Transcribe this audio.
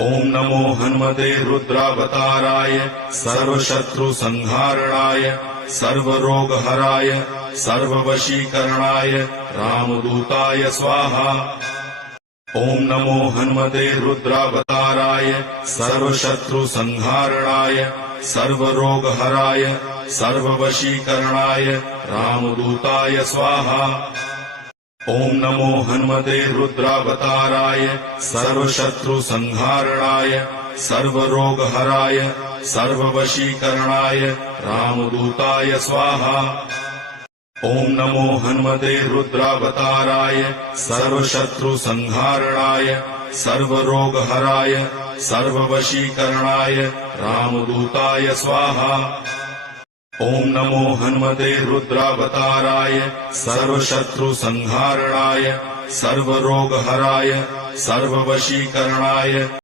ओम नमो हनुमते रुद्रावताराय सर्वशत्रुसंहारणाय सर्वरोगहराय सर्ववशीकरणाय रामदूताय स्वाहा। ओम नमो हनुमते रुद्रावताराय सर्वशत्रुसंहारणाय सर्वरोगहराय सर्ववशीकरणाय रामदूताय स्वाहा। ओम नमो हनुमते रुद्रावताराय सर्वशत्रुसंहारणाय सर्वरोगहराय सर्ववशीकरणाय रामदूताय स्वाहा। ओम नमो हनुमते रुद्रावताराय सर्वशत्रुसंहारणाय सर्वरोगहराय सर्ववशीकरणाय रामदूताय स्वाहा। ओम नमो हनुमते रुद्रावताराय सर्वशत्रुसंहारणाय सर्वरोगहराय सर्ववशीकरणाय